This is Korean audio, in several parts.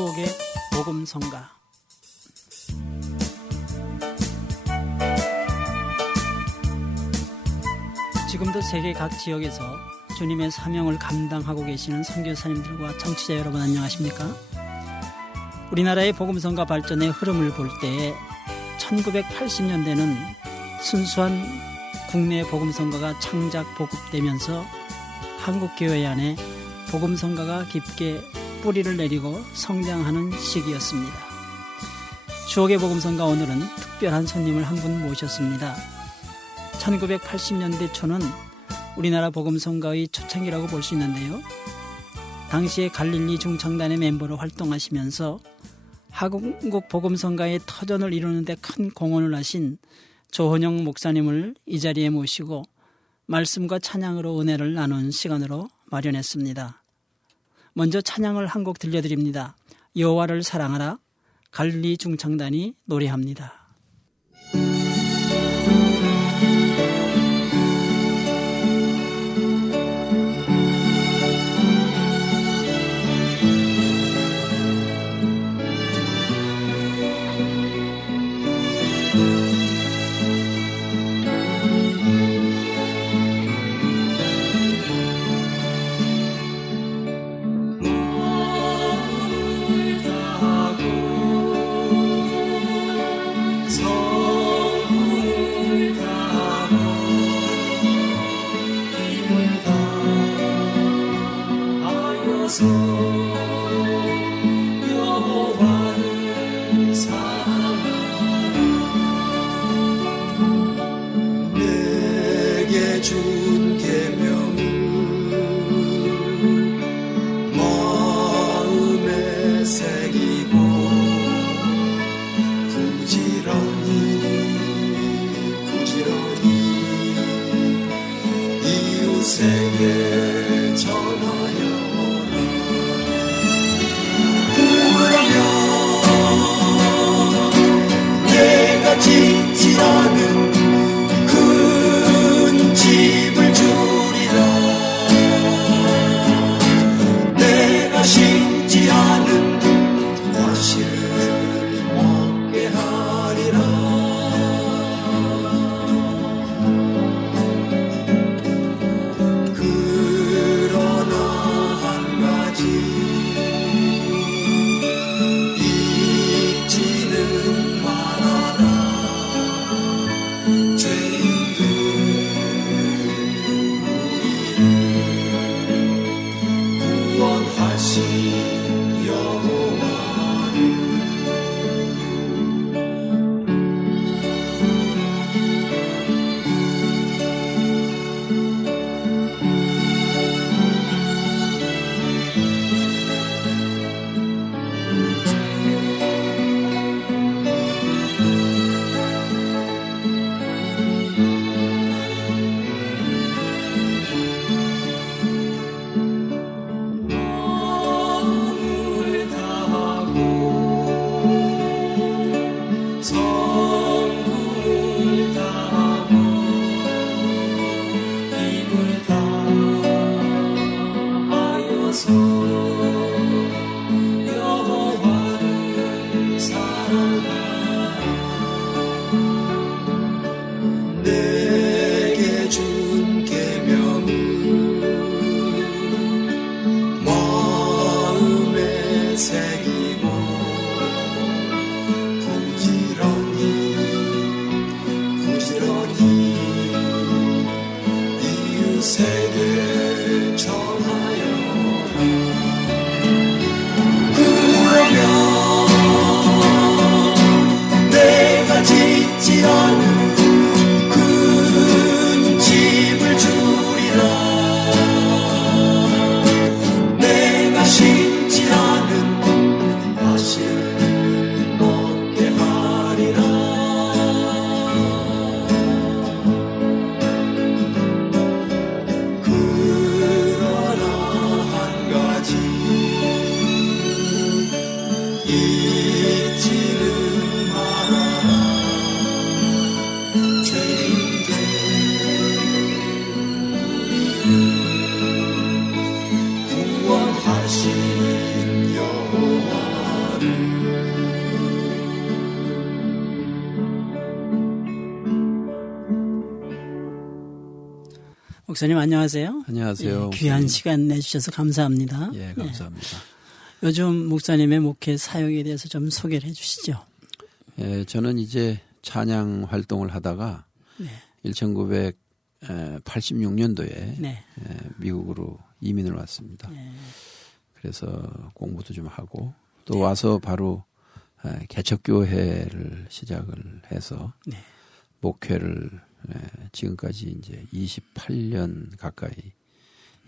추억의 복음성가. 지금도 세계 각 지역에서 주님의 사명을 감당하고 계시는 선교사님들과 청취자 여러분, 안녕하십니까? 우리나라의 복음성가 발전의 흐름을 볼 때 1980년대는 순수한 국내 복음성가가 창작 보급되면서 한국 교회 안에 복음성가가 깊게 뿌리를 내리고 성장하는 시기였습니다. 추억의 복음성가, 오늘은 특별한 손님을 한 분 모셨습니다. 1980년대 초는 우리나라 복음성가의 초창기라고 볼 수 있는데요. 당시에 갈릴리 중창단의 멤버로 활동하시면서 한국 복음성가의 터전을 이루는 데 큰 공헌을 하신 조헌영 목사님을 이 자리에 모시고 말씀과 찬양으로 은혜를 나눈 시간으로 마련했습니다. 먼저 찬양을 한 곡 들려드립니다. 여호와를 사랑하라, 갈릴리 중창단이 노래합니다. 여호와를 사랑하라. 내게 준 계명을 마음에 새기고 부지런히 이웃에게 전하여 짓지 않은 큰 집을 주리라. 내가 심지 않은 과실을 먹게 하리라. 그러나 한 가지 잊지는 말아라. 구원하신 여호와를. 여호와를 사랑하라. 내게 준 계명을 마음에 새기고 부지런히 이웃에게 전하여라. 목사님 안녕하세요. 안녕하세요. 예, 귀한 목사님. 시간 내주셔서 감사합니다. 예, 감사합니다. 요즘 목사님의 목회 사역에 대해서 좀 소개를 해주시죠. 예, 저는 이제 찬양 활동을 하다가 네. 1986년도에 네. 미국으로 이민을 왔습니다. 네. 그래서 공부도 좀 하고 또 와서 바로 개척교회를 시작을 해서 네. 목회를 지금까지 이제 28년 가까이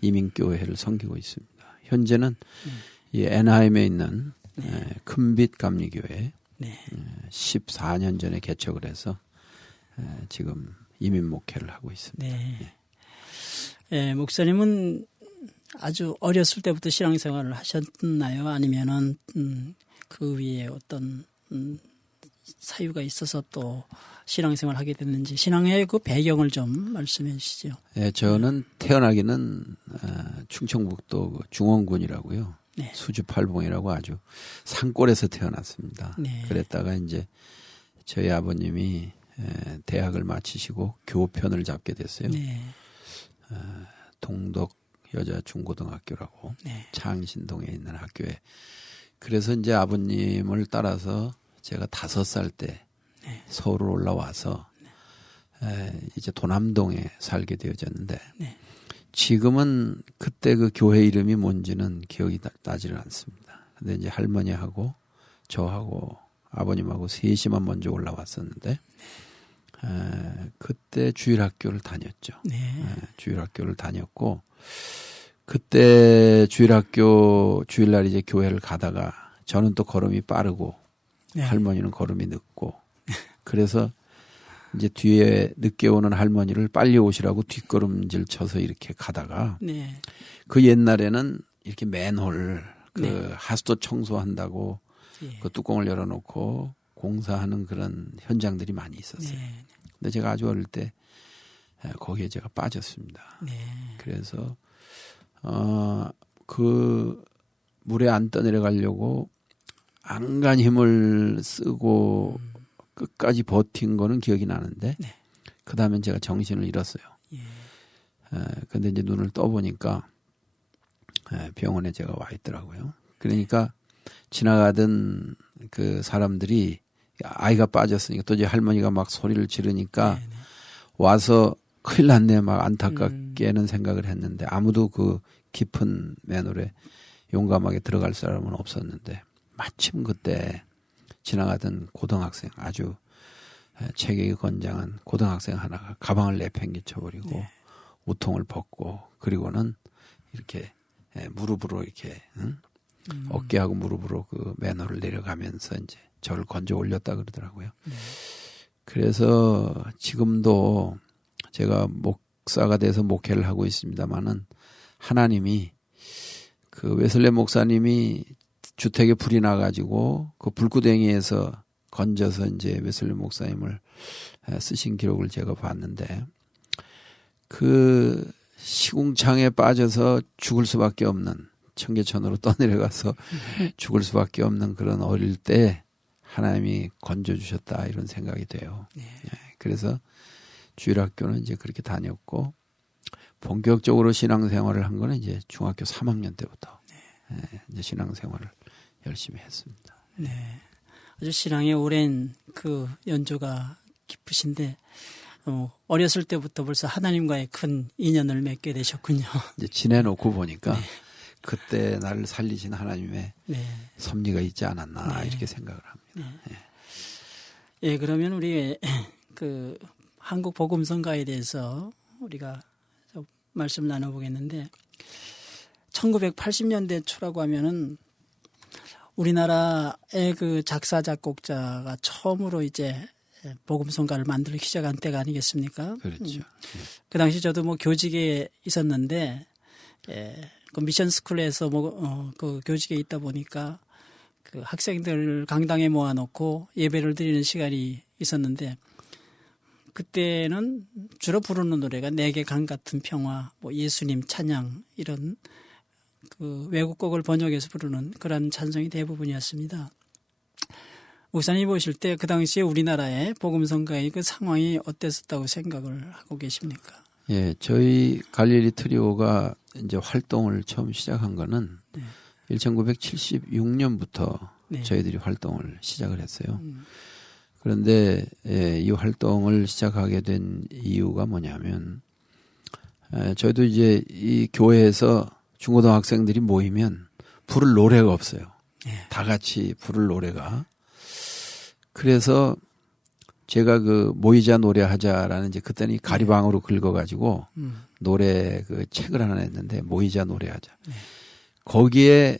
이민교회를 섬기고 있습니다. 현재는 이 애나하임에 있는 큰빛 감리교회 네. 14년 전에 개척을 해서 지금 이민 목회를 하고 있습니다. 네. 예, 목사님은 아주 어렸을 때부터 신앙생활을 하셨나요? 아니면은 그 위에 어떤 사유가 있어서 또 신앙생활을 하게 됐는지 신앙의 그 배경을 좀 말씀해 주시죠. 예, 저는 태어나기는 충청북도 그 중원군이라고요. 네. 수주팔봉이라고 아주 산골에서 태어났습니다. 네. 그랬다가 이제 저희 아버님이 대학을 마치시고 교편을 잡게 됐어요. 네. 동덕 여자 중고등학교라고 네. 창신동에 있는 학교에. 그래서 이제 아버님을 따라서 제가 5살 때 네. 서울 올라와서 이제 도남동에 살게 되어졌는데 네. 지금은 그때 그 교회 이름이 뭔지는 기억이 나지를 않습니다. 근데 이제 할머니하고 저하고 아버님하고 셋이만 먼저 올라왔었는데 그때 주일학교를 다녔죠. 네. 주일학교를 다녔고 그때 주일날 이제 교회를 가다가 저는 또 걸음이 빠르고 네. 할머니는 걸음이 늦고 그래서 이제 뒤에 늦게 오는 할머니를 빨리 오시라고 뒷걸음질 쳐서 이렇게 가다가 네. 그 옛날에는 이렇게 맨홀 그 네. 하수도 청소한다고 예. 그 뚜껑을 열어놓고 공사하는 그런 현장들이 많이 있었어요. 네. 근데 제가 아주 어릴 때 거기에 제가 빠졌습니다. 네. 그래서 그 물에 안 떠내려가려고 안간 힘을 쓰고 끝까지 버틴 거는 기억이 나는데 네. 그 다음엔 제가 정신을 잃었어요. 예. 근데 이제 눈을 떠보니까 병원에 제가 와 있더라고요. 그러니까 지나가던 그 사람들이 아이가 빠졌으니까 또 이제 할머니가 막 소리를 지르니까 네. 네. 와서 큰일 났네 막 안타깝게는 생각을 했는데 아무도 그 깊은 맨홀에 용감하게 들어갈 사람은 없었는데 마침 그때 지나가던 고등학생 아주 체격이 건장한 고등학생 하나가 가방을 내팽개쳐버리고 네. 우통을 벗고 그리고는 이렇게 무릎으로 이렇게 어깨하고 무릎으로 그 맨홀을 내려가면서 이제 저를 건져 올렸다 그러더라고요. 네. 그래서 지금도 제가 목사가 돼서 목회를 하고 있습니다만은 하나님이 그 웨슬레 목사님이 주택에 불이 나가지고 그 불구덩이에서 건져서 이제 웨슬레 목사님을 쓰신 기록을 제가 봤는데 그 시궁창에 빠져서 죽을 수밖에 없는 청계천으로 떠내려가서 죽을 수밖에 없는 그런 어릴 때 하나님이 건져주셨다 이런 생각이 돼요. 네. 그래서 주일학교는 이제 그렇게 다녔고 본격적으로 신앙생활을 한 거는 이제 중학교 3학년 때부터 이제 신앙생활을 열심히 했습니다. 네. 아주 신앙의 오랜 그 연조가 깊으신데 어렸을 때부터 벌써 하나님과의 큰 인연을 맺게 되셨군요. 이제 지내놓고 보니까 네. 그때 나를 살리신 하나님의 네. 섭리가 있지 않았나 네. 이렇게 생각을 합니다. 예, 그러면 우리 그 한국 복음성가에 대해서 우리가 좀 말씀 나눠보겠는데 1980년대 초라고 하면은 우리나라의 그 작사 작곡자가 처음으로 이제 복음성가를 만들기 시작한 때가 아니겠습니까? 그렇죠. 그 당시 저도 뭐 교직에 있었는데 그 미션 스쿨에서 그 교직에 있다 보니까 그 학생들 강당에 모아놓고 예배를 드리는 시간이 있었는데 그때는 주로 부르는 노래가 내게 강 같은 평화, 뭐 예수님 찬양 이런 그 외국곡을 번역해서 부르는 그런 찬송이 대부분이었습니다. 목사님 보실 때 그 당시에 우리나라의 복음성가의 그 상황이 어땠었다고 생각을 하고 계십니까? 예, 저희 갈릴리 트리오가 이제 활동을 처음 시작한 거는 1976년부터 네. 저희들이 활동을 시작을 했어요. 그런데 이 활동을 시작하게 된 이유가 뭐냐면 저희도 이제 이 교회에서 중고등학생들이 모이면 부를 노래가 없어요. 예. 다 같이 부를 노래가. 그래서 제가 그 모이자 노래하자라는 이제 그때는 가리방으로 긁어가지고 노래 그 책을 하나 냈는데 모이자 노래하자. 거기에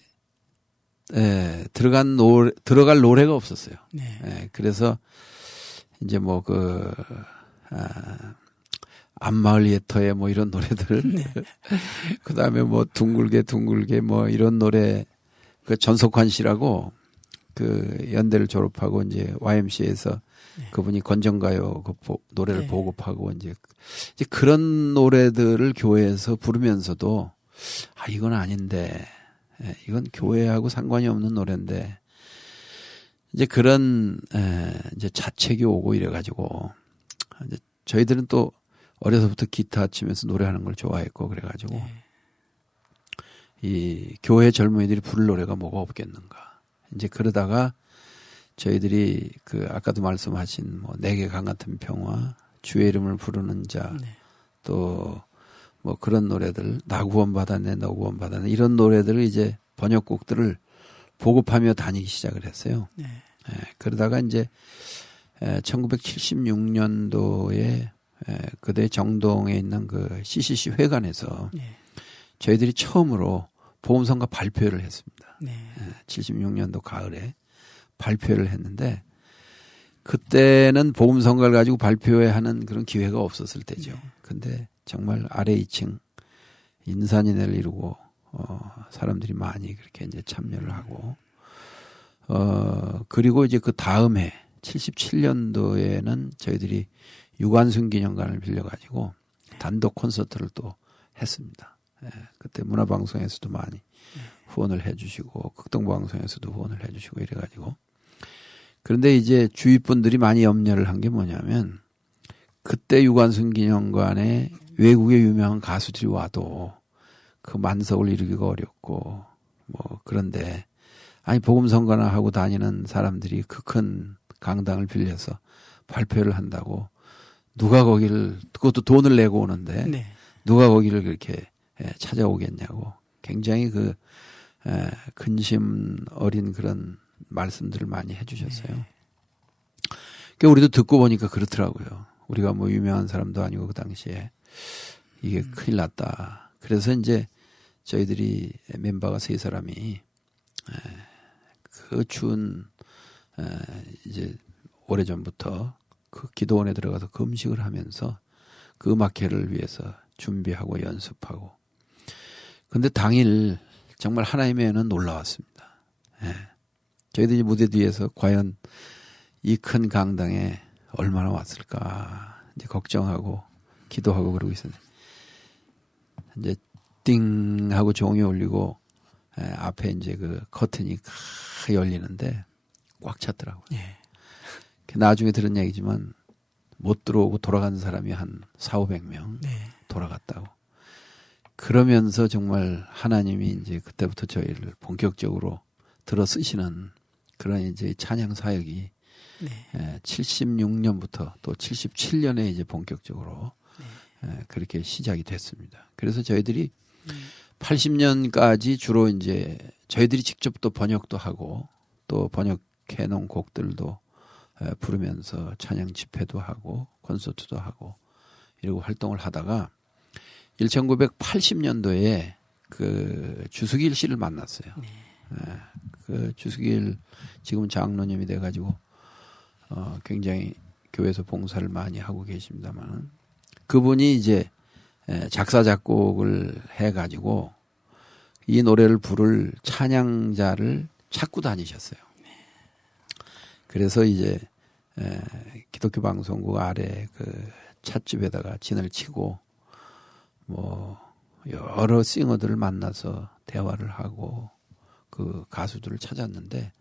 들어갈 노래가 없었어요. 네. 그래서 이제 뭐 앞마을 예터에 뭐 이런 노래들, 그 다음에 뭐 둥글게 뭐 이런 노래, 그 전석환 씨라고 그 연대를 졸업하고 이제 YMCA에서 그분이 건전가요 그 노래를 보급하고 이제 그런 노래들을 교회에서 부르면서도 이건 아닌데, 이건 교회하고 상관이 없는 노래인데, 이제 그런 이제 자책이 오고 이래가지고 이제 저희들은 또 어려서부터 기타 치면서 노래하는 걸 좋아했고 그래가지고 이 교회 젊은이들이 부를 노래가 뭐가 없겠는가. 이제 그러다가 저희들이 그 아까도 말씀하신 뭐 내게 강 같은 평화, 주의 이름을 부르는 자, 또 뭐 그런 노래들, 나 구원받았네, 너 구원받았네 이런 노래들을 이제 번역곡들을 보급하며 다니기 시작을 했어요. 그러다가 이제 1976년도에 그대 정동에 있는 그 CCC 회관에서 저희들이 처음으로 복음성가 발표를 했습니다. 76년도 가을에 발표를 했는데 그때는 복음성가를 가지고 발표하는 그런 기회가 없었을 때죠. 근데 정말 아래 2층 인산인해를 이루고 사람들이 많이 그렇게 이제 참여를 하고 그리고 이제 그 다음 해 77년도에는 저희들이 유관순 기념관을 빌려가지고 단독 콘서트를 또 했습니다. 그때 문화방송에서도 많이 후원을 해주시고 극동방송에서도 후원을 해주시고 이래가지고 그런데 이제 주위 분들이 많이 염려를 한 게 뭐냐면 그때 유관순 기념관에 외국의 유명한 가수들이 와도 그 만석을 이루기가 어렵고 뭐 그런데 복음성가나 하고 다니는 사람들이 그 큰 강당을 빌려서 발표를 한다고 누가 거기를 그것도 돈을 내고 오는데 누가 거기를 그렇게 찾아오겠냐고 굉장히 그 근심 어린 그런 말씀들을 많이 해주셨어요. 그러니까 우리도 듣고 보니까 그렇더라고요. 우리가 뭐 유명한 사람도 아니고 그 당시에 이게 큰일 났다. 그래서 이제 저희들이 멤버가 3사람이 그 추운 이제 오래전부터 그 기도원에 들어가서 금식을 하면서 그 음악회를 위해서 준비하고 연습하고 근데 당일 정말 하나님의 은혜는 놀라웠습니다. 저희들이 무대 뒤에서 과연 이 큰 강당에 얼마나 왔을까 이제 걱정하고 기도하고 그러고 있었는데 이제 띵 하고 종이 울리고 앞에 이제 그 커튼이 열리는데 꽉 찼더라고요. 나중에 들은 얘기지만 못 들어오고 돌아간 사람이 한 400~500명 돌아갔다고. 그러면서 정말 하나님이 이제 그때부터 저희를 본격적으로 들어 쓰시는 그런 이제 찬양 사역이 76년부터 또 77년에 이제 본격적으로 그렇게 시작이 됐습니다. 그래서 저희들이 80년까지 주로 이제 저희들이 직접 또 번역도 하고 또 번역해 놓은 곡들도 부르면서 찬양 집회도 하고 콘서트도 하고 이러고 활동을 하다가 1980년도에 그 주수길 씨를 만났어요. 그 주수길 지금 장로님이 돼가지고 굉장히 교회에서 봉사를 많이 하고 계십니다만 그분이 이제 작사 작곡을 해가지고 이 노래를 부를 찬양자를 찾고 다니셨어요. 그래서 이제 기독교 방송국 아래 그 찻집에다가 진을 치고 뭐 여러 싱어들을 만나서 대화를 하고 그 가수들을 찾았는데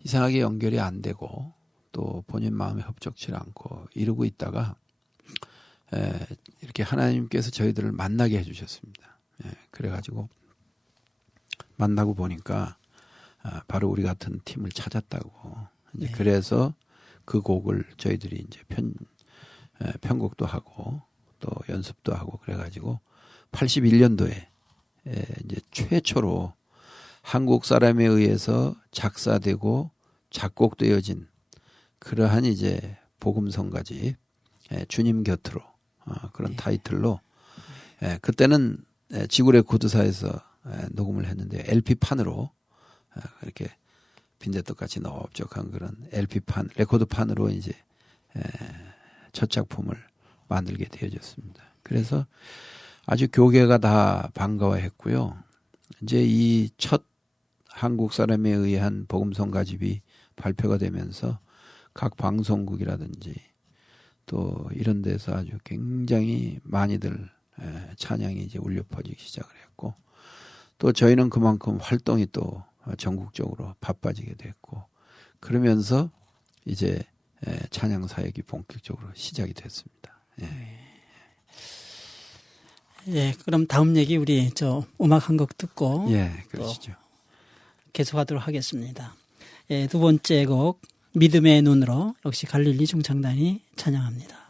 이상하게 연결이 안 되고 또 본인 마음에 협족치 않고 이러고 있다가 이렇게 하나님께서 저희들을 만나게 해주셨습니다. 그래가지고 만나고 보니까 바로 우리 같은 팀을 찾았다고. 이제 네. 그래서 그 곡을 저희들이 이제 편곡도 하고 또 연습도 하고 그래가지고 81년도에 이제 최초로 한국 사람에 의해서 작사되고 작곡되어진 그러한 이제 복음성가집 주님 곁으로 그런 네. 타이틀로 그때는 지구레코드사에서 녹음을 했는데 LP판으로 이렇게 빈대떡같이 넓적한 그런 LP판 레코드판으로 이제 첫 작품을 만들게 되어졌습니다. 그래서 아주 교계가 다 반가워했고요. 이제 이 첫 한국 사람에 의한 복음성가집이 발표가 되면서 각 방송국이라든지 또 이런 데서 아주 굉장히 많이들 찬양이 이제 울려 퍼지기 시작을 했고 또 저희는 그만큼 활동이 또 전국적으로 바빠지게 됐고 그러면서 이제 찬양 사역이 본격적으로 시작이 됐습니다. 예, 그럼 다음 얘기 우리 저 음악 한 곡 듣고 그러시죠. 계속하도록 하겠습니다. 예, 두 번째 곡 믿음의 눈으로 역시 갈릴리 중창단이 찬양합니다.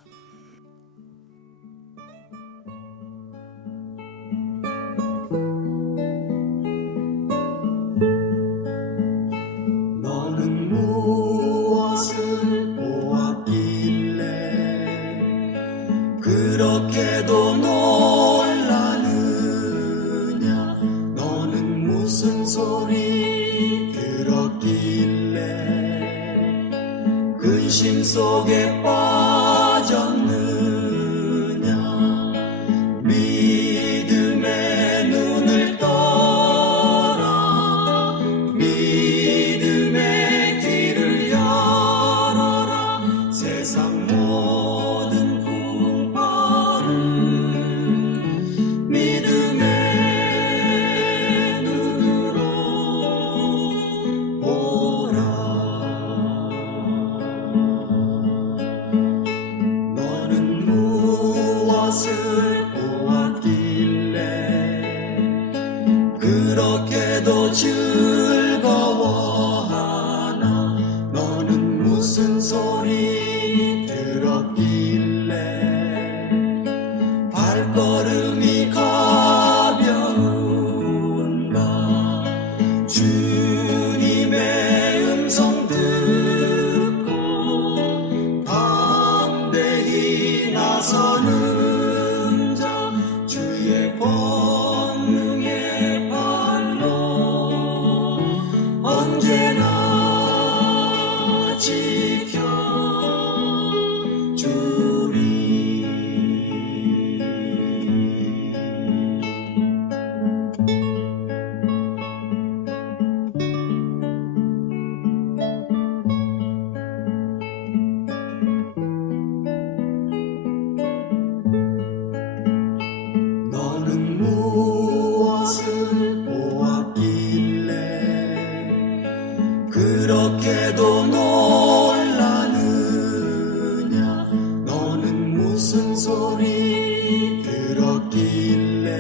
너는 무엇을 보았길래 그렇게도 놀라느냐 너는 무슨 소리 들었길래 근심 속에 빠졌느냐 믿음의 눈을 떠라 믿음의 길을 열어라 세상 모든 풍파를 믿음의 눈으로 보라 너는 무엇을 보았길래 그렇게도 즐거워하나 너는 무슨 소리 들었길래 발걸음이 가벼운가 주님의 음성 듣고 담대히 나서는 자 주의 권능의 발로 언제나 지켜주리 너는 무엇을 보았길래 그렇게도 놀라느냐 너는 무슨 소리 들었길래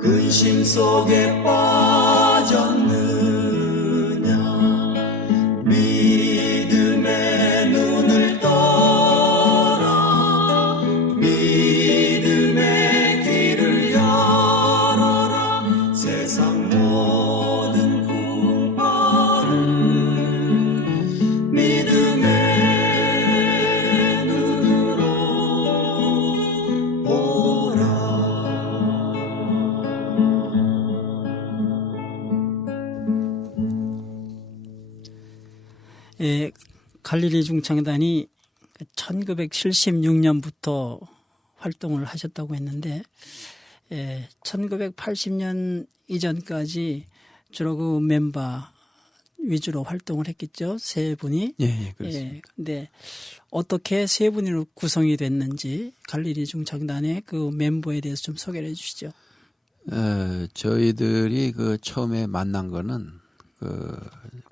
근심 속에 빠졌느냐 믿음의 눈을 떠라 믿음의 길을 열어라 세상 모든 풍파를 믿음의 눈으로 보라 예, 갈릴리 중창단이 1976년부터 활동을 하셨다고 했는데 1980년 이전까지 주로 그 멤버 위주로 활동을 했겠죠. 세 분이. 그렇습니다. 근데 어떻게 세 분으로 구성이 됐는지 갈릴리 중창단의 그 멤버에 대해서 좀 소개를 해 주시죠. 저희들이 그 처음에 만난 거는 그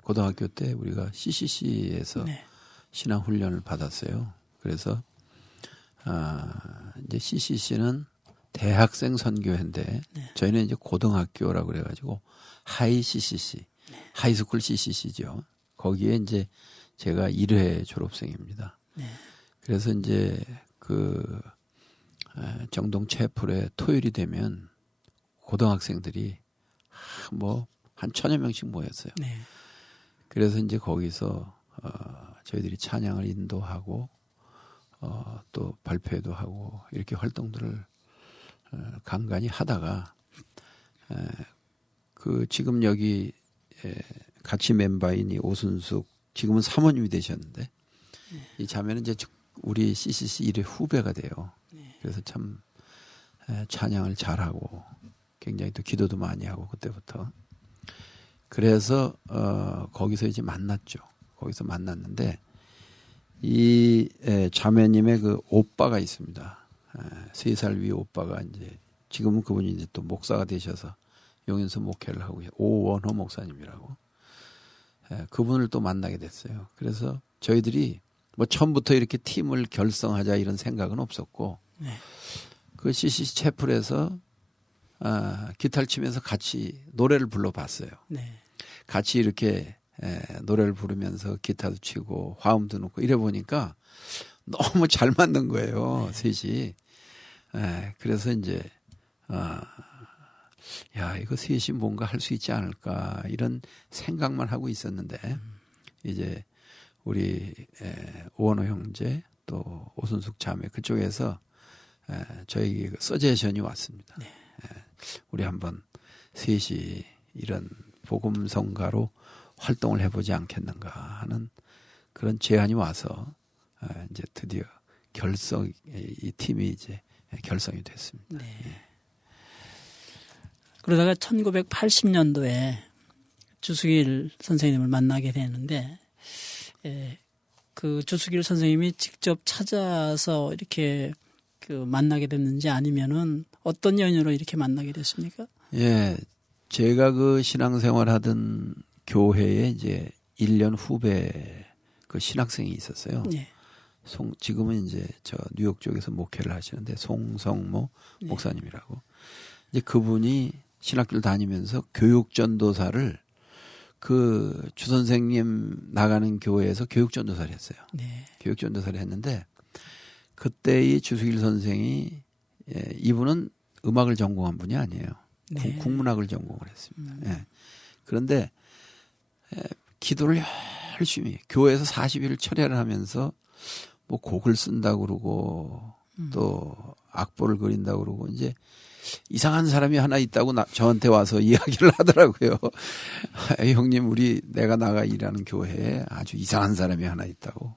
고등학교 때 우리가 CCC에서 네. 신앙 훈련을 받았어요. 그래서 이제 CCC는 대학생 선교회인데 네. 저희는 이제 고등학교라고 그래가지고 하이 CCC, 하이스쿨 CCC죠. 거기에 이제 제가 1회 졸업생입니다. 네. 그래서 이제 그 정동 채플에 토요일이 되면 고등학생들이 뭐 한 1000여 명씩 모였어요. 네. 그래서 이제 거기서 저희들이 찬양을 인도하고 또 발표도 하고 이렇게 활동들을 간간히 하다가 그 지금 여기 같이 멤버인 이 오순숙 지금은 사모님이 되셨는데 이 자매는 이제 우리 CCC 1회 후배가 돼요. 그래서 참 찬양을 잘하고 굉장히 또 기도도 많이 하고 그때부터 그래서 거기서 이제 만났죠. 거기서 만났는데 이 자매님의 그 오빠가 있습니다. 3살 위 오빠가 이제 지금은 그분이 이제 또 목사가 되셔서 용인서 목회를 하고 오원호 목사님이라고 그분을 또 만나게 됐어요. 그래서 저희들이 뭐 처음부터 이렇게 팀을 결성하자 이런 생각은 없었고 네. 그 CCC 채플에서 기타를 치면서 같이 노래를 불러봤어요. 네. 같이 이렇게 노래를 부르면서 기타도 치고 화음도 넣고 이래 보니까 너무 잘 맞는 거예요. 셋이. 그래서 이제 야 이거 셋이 뭔가 할 수 있지 않을까 이런 생각만 하고 있었는데 이제 우리 오원호 형제 또 오순숙 자매 그쪽에서 저에게 서제션이 왔습니다. 네. 우리 한번 셋이 이런 복음성가로 활동을 해보지 않겠는가 하는 그런 제안이 와서 이제 드디어 이 팀이 이제 결성이 됐습니다. 네. 그러다가 1980년도에 주수길 선생님을 만나게 되는데 그 주수길 선생님이 직접 찾아서 이렇게 그 만나게 됐는지 아니면은 어떤 연유로 이렇게 만나게 됐습니까? 예, 제가 그 신앙생활 하던 교회에 이제 1년 후배 그 신학생이 있었어요. 네. 지금은 이제 저 뉴욕 쪽에서 목회를 하시는데 송성모 네. 목사님이라고. 이제 그분이 신학교를 다니면서 교육전도사를 그 주 선생님 나가는 교회에서 교육전도사를 했어요. 네. 교육전도사를 했는데 그때의 주수길 선생이 이분은 음악을 전공한 분이 아니에요. 네. 국문학을 전공을 했습니다. 예. 그런데 기도를 열심히 교회에서 40일 철야를 하면서 뭐 곡을 쓴다고 그러고 또 악보를 그린다고 그러고 이제 이상한 사람이 하나 있다고 저한테 와서 이야기를 하더라고요. 형님 내가 나가 일하는 교회에 아주 이상한 사람이 하나 있다고.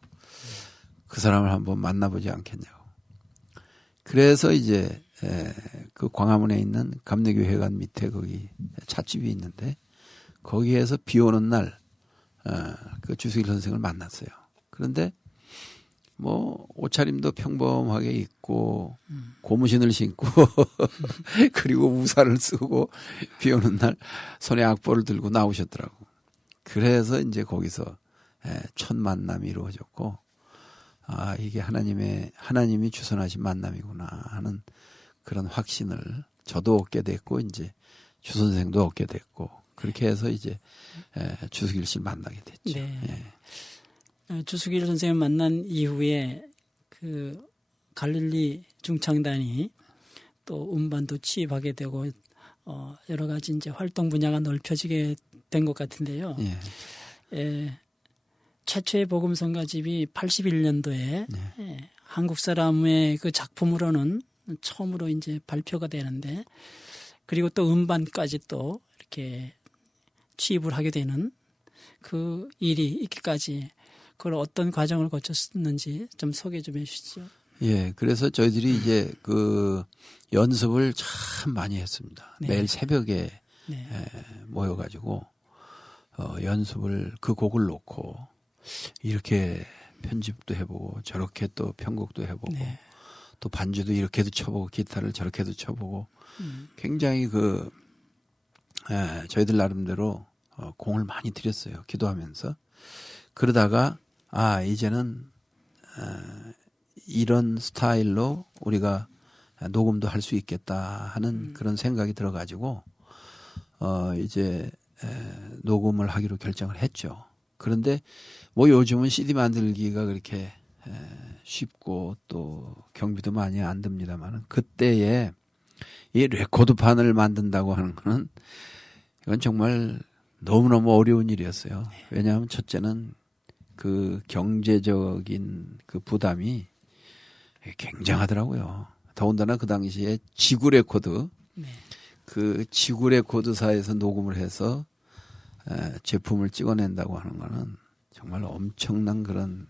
그 사람을 한번 만나보지 않겠냐고. 그래서 이제 그 광화문에 있는 감리교회관 밑에 거기 찻집이 있는데 거기에서 비 오는 날 그 주수길 선생을 만났어요. 그런데 뭐 옷차림도 평범하게 입고 고무신을 신고 그리고 우산을 쓰고 비 오는 날 손에 악보를 들고 나오셨더라고. 그래서 이제 거기서 첫 만남이 이루어졌고 이게 하나님이 주선하신 만남이구나 하는 그런 확신을 저도 얻게 됐고 이제 주 선생도 얻게 됐고 그렇게 해서 이제 주수길 씨를 만나게 됐죠. 네. 주수길 선생님 만난 이후에 그 갈릴리 중창단이 또 음반도 취입하게 되고 여러 가지 이제 활동 분야가 넓혀지게 된 것 같은데요. 예. 최초의 복음성가집이 81년도에 한국 사람의 그 작품으로는 처음으로 이제 발표가 되는데 그리고 또 음반까지 또 이렇게 취입을 하게 되는 그 일이 있기까지 그걸 어떤 과정을 거쳤는지 좀 소개 좀 해주시죠. 예, 그래서 저희들이 이제 그 연습을 참 많이 했습니다. 네. 매일 새벽에 네. 모여가지고 연습을 그 곡을 놓고 이렇게 편집도 해보고 저렇게 또 편곡도 해보고 네. 또 반주도 이렇게도 쳐보고 기타를 저렇게도 쳐보고 굉장히 그 저희들 나름대로 공을 많이 들였어요. 기도하면서. 그러다가 이제는 이런 스타일로 우리가 녹음도 할 수 있겠다 하는 그런 생각이 들어가지고 이제 녹음을 하기로 결정을 했죠. 그런데 뭐 요즘은 CD 만들기가 그렇게 쉽고 또 경비도 많이 안 듭니다만 그때에 이 레코드판을 만든다고 하는 거는 이건 정말 너무너무 어려운 일이었어요. 왜냐하면 첫째는 그 경제적인 그 부담이 굉장하더라고요. 더군다나 그 당시에 지구 레코드, 네. 그 지구 레코드사에서 녹음을 해서 제품을 찍어낸다고 하는 거는 정말 엄청난 그런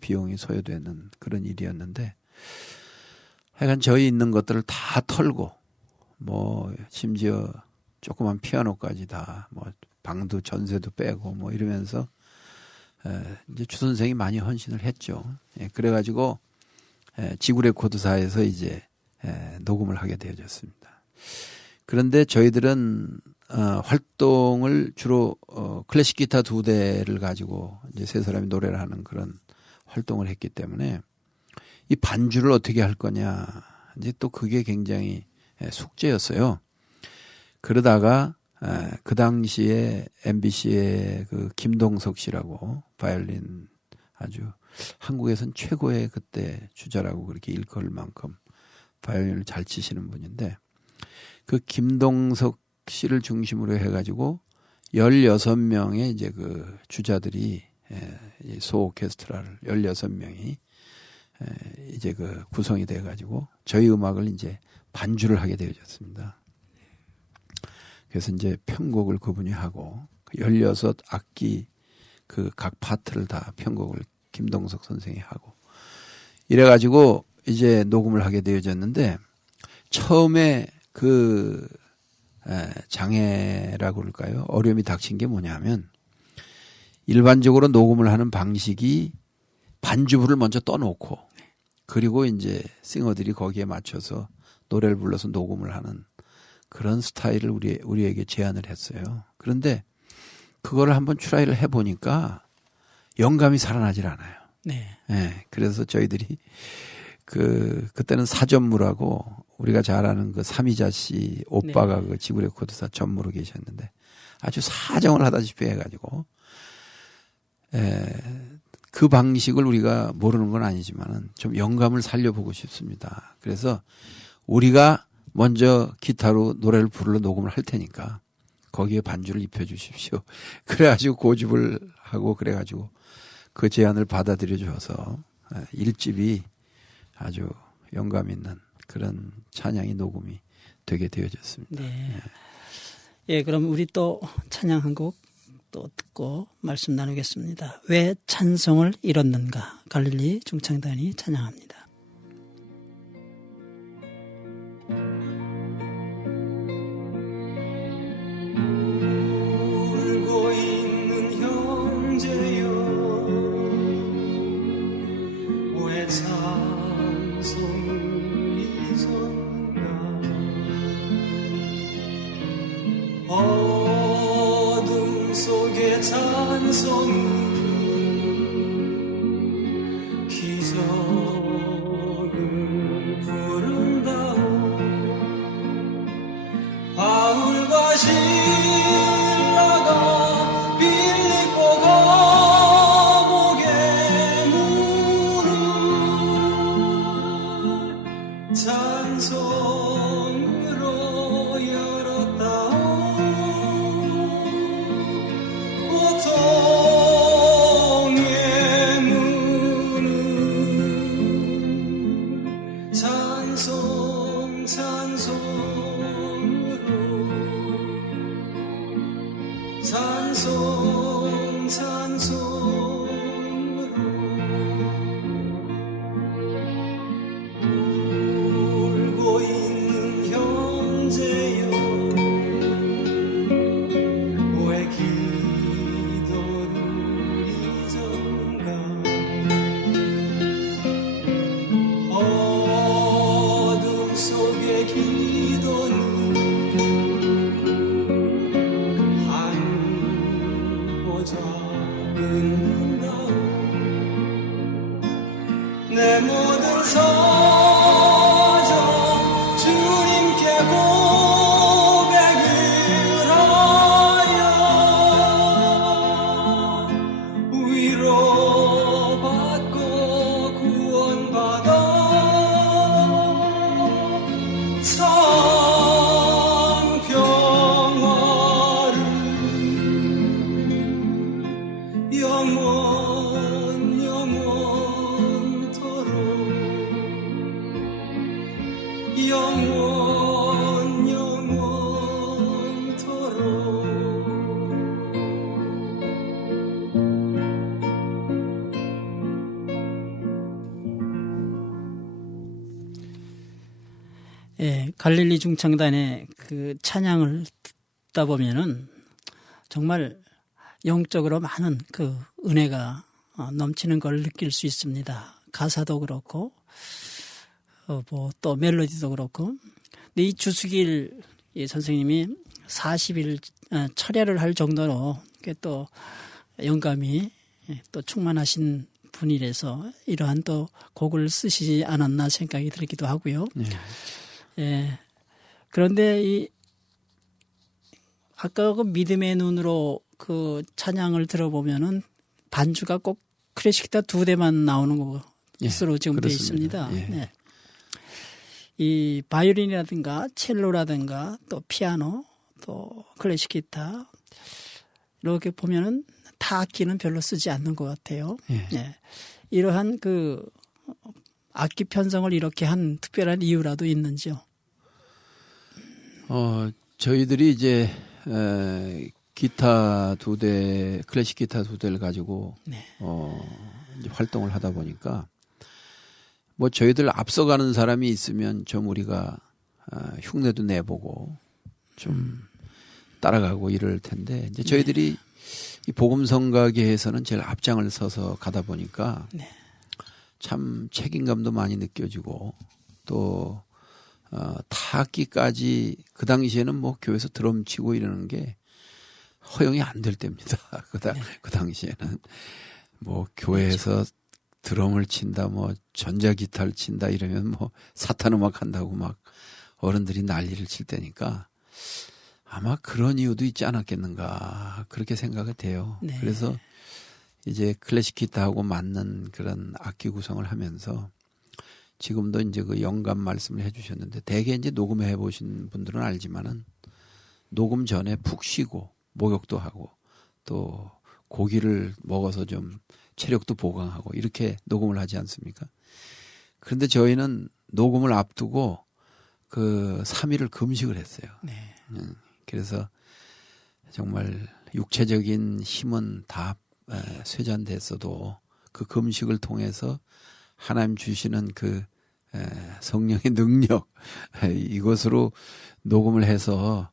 비용이 소요되는 그런 일이었는데 하여간 저희 있는 것들을 다 털고 뭐 심지어 조그만 피아노까지 다 뭐 방도 전세도 빼고 뭐 이러면서 이제 주 선생이 많이 헌신을 했죠. 그래가지고 지구 레코드사에서 이제 녹음을 하게 되어졌습니다. 그런데 저희들은 활동을 주로 클래식 기타 2대를 가지고 이제 세 사람이 노래를 하는 그런 활동을 했기 때문에 이 반주를 어떻게 할 거냐 이제 또 그게 굉장히 숙제였어요. 그러다가 그 당시에 MBC의 그 김동석 씨라고 바이올린 아주 한국에선 최고의 그때 주자라고 그렇게 일컬을 만큼 바이올린을 잘 치시는 분인데 그 김동석 씨를 중심으로 해가지고 16명의 이제 그 주자들이 소 오케스트라를 16명이 이제 그 구성이 돼가지고 저희 음악을 이제 반주를 하게 되어졌습니다. 그래서 이제 편곡을 그분이 하고 16악기 그 각 파트를 다 편곡을 김동석 선생이 하고 이래가지고 이제 녹음을 하게 되어졌는데 처음에 그 장애라고 그럴까요? 어려움이 닥친 게 뭐냐면 일반적으로 녹음을 하는 방식이 반주부를 먼저 떠놓고 그리고 이제 싱어들이 거기에 맞춰서 노래를 불러서 녹음을 하는 그런 스타일을 우리에게 제안을 했어요. 그런데 그거를 한번 트라이를 해보니까 영감이 살아나질 않아요. 네. 네, 그래서 저희들이 그때는 사전무라고 우리가 잘 아는 그 삼이자 씨 오빠가 그 지구 레코드사 전무로 계셨는데 아주 사정을 하다시피 해가지고 그 방식을 우리가 모르는 건 아니지만은 좀 영감을 살려보고 싶습니다. 그래서 우리가 먼저 기타로 노래를 부르러 녹음을 할 테니까 거기에 반주를 입혀주십시오. 그래가지고 고집을 하고 그래가지고 그 제안을 받아들여 줘서 1집이 아주 영감 있는 그런 찬양이 녹음이 되게 되어졌습니다. 네. 예, 그럼 우리 또 찬양 한 곡 또 듣고 말씀 나누겠습니다. 왜 찬송을 잃었는가? 갈릴리 중창단이 찬양합니다. 울고 있는 형제여 왜 찬송을 잊었는가 어둠 속의 찬송은 기적을 부른다오 바울과 신라가 빌립보 감옥의 문을 찬송으로 열었다오 고통의 문을 찬송으로 울고 있는 형제여 왜 기도를 잊었는가 어둠 속의 기도는 작은 갈릴리 중창단의 그 찬양을 듣다 보면은 정말 영적으로 많은 그 은혜가 넘치는 걸 느낄 수 있습니다. 가사도 그렇고 뭐 또 멜로디도 그렇고. 근데 이 주수길 이 선생님이 40일 철야를 할 정도로 또 영감이 또 충만하신 분이라서 이러한 또 곡을 쓰시지 않았나 생각이 들기도 하고요. 네. 예. 그런데 아까 그 믿음의 눈으로 그 찬양을 들어보면은 반주가 꼭 클래식 기타 2대만 나오는 것으로 지금 되어 있습니다. 예. 네. 이 바이올린이라든가 첼로라든가 또 피아노 또 클래식 기타 이렇게 보면은 타 악기는 별로 쓰지 않는 것 같아요. 예. 네. 이러한 그 악기 편성을 이렇게 한 특별한 이유라도 있는지요? 저희들이 이제 기타 2대, 클래식 기타 2대를 가지고 네. 이제 활동을 하다 보니까 뭐 저희들 앞서가는 사람이 있으면 좀 우리가 흉내도 내보고 좀 따라가고 이럴 텐데 이제 저희들이 이 복음성가계에서는 제일 앞장을 서서 가다 보니까 네. 참 책임감도 많이 느껴지고 또 타악기까지 그 당시에는 뭐 교회에서 드럼 치고 이러는 게 허용이 안 될 때입니다. 그 당시에는 뭐 교회에서 드럼을 친다, 뭐 전자기타를 친다 이러면 뭐 사탄음악 한다고 막 어른들이 난리를 칠 때니까 아마 그런 이유도 있지 않았겠는가 그렇게 생각이 돼요. 네. 그래서 이제 클래식 기타하고 맞는 그런 악기 구성을 하면서 지금도 이제 그 영감 말씀을 해주셨는데 대개 이제 녹음해 보신 분들은 알지만은 녹음 전에 푹 쉬고 목욕도 하고 또 고기를 먹어서 좀 체력도 보강하고 이렇게 녹음을 하지 않습니까? 그런데 저희는 녹음을 앞두고 그 3일을 금식을 했어요. 네. 그래서 정말 육체적인 힘은 다 쇠잔됐어도 그 금식을 통해서 하나님 주시는 그 성령의 능력 이것으로 녹음을 해서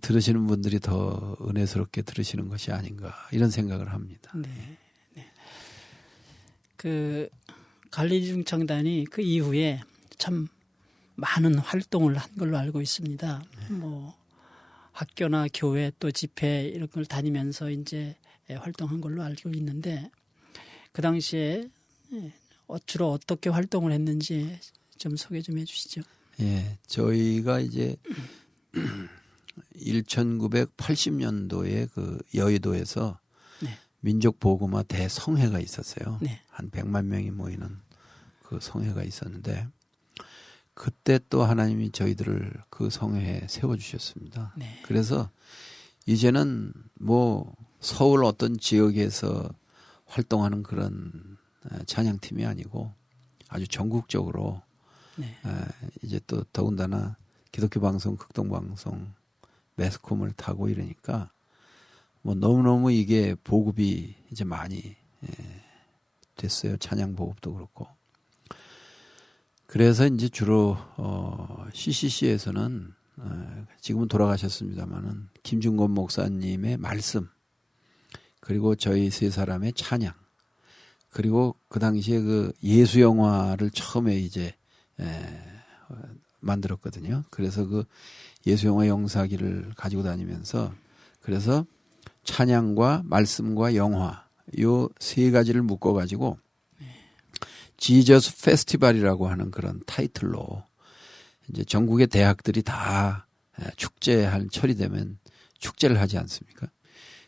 들으시는 분들이 더 은혜스럽게 들으시는 것이 아닌가 이런 생각을 합니다. 네. 네. 그 갈릴리 중창단이 그 이후에 참 많은 활동을 한 걸로 알고 있습니다. 뭐 학교나 교회 또 집회 이런 걸 다니면서 이제 활동한 걸로 알고 있는데 그 당시에 주로 어떻게 활동을 했는지 좀 소개 좀 해주시죠. 예, 저희가 이제 1980년도에 그 여의도에서 네. 민족보고마 대성회가 있었어요. 네. 한 100만 명이 모이는 그 성회가 있었는데 그때 또 하나님이 저희들을 그 성회에 세워주셨습니다. 네. 그래서 이제는 뭐 서울 어떤 지역에서 활동하는 그런 찬양팀이 아니고 아주 전국적으로 네. 이제 또 더군다나 기독교 방송, 극동 방송, 매스컴을 타고 이러니까 뭐 너무너무 이게 보급이 이제 많이 됐어요. 찬양 보급도 그렇고. 그래서 이제 주로 CCC에서는 지금은 돌아가셨습니다마는 김중건 목사님의 말씀 그리고 저희 세 사람의 찬양 그리고 그 당시에 그 예수 영화를 처음에 이제 만들었거든요. 그래서 그 예수 영화 영사기를 가지고 다니면서 그래서 찬양과 말씀과 영화 요 세 가지를 묶어 가지고 지저스 페스티벌이라고 하는 그런 타이틀로 이제 전국의 대학들이 다 축제할 철이 되면 축제를 하지 않습니까?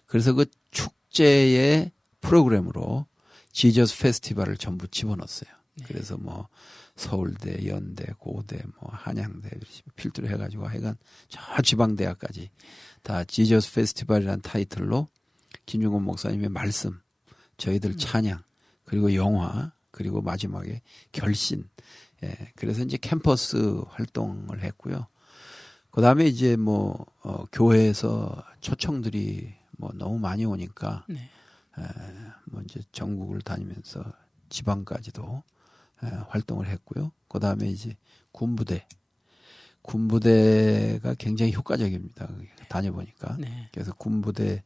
그래서 그 축제의 프로그램으로 지저스 페스티벌을 전부 집어넣었어요. 그래서 뭐 서울대, 연대, 고대, 뭐 한양대 필두로 해가지고 하여간 저 지방대학까지 다 지저스 페스티벌이라는 타이틀로 김중건 목사님의 말씀, 저희들 찬양, 그리고 영화, 그리고 마지막에 결신. 그래서 이제 캠퍼스 활동을 했고요. 그 다음에 이제 뭐 교회에서 초청들이 뭐 너무 많이 오니까 네. 뭐 이제 전국을 다니면서 지방까지도 활동을 했고요. 그 다음에 이제 군부대 군부대가 굉장히 효과적입니다. 다녀보니까. 네. 그래서 군부대,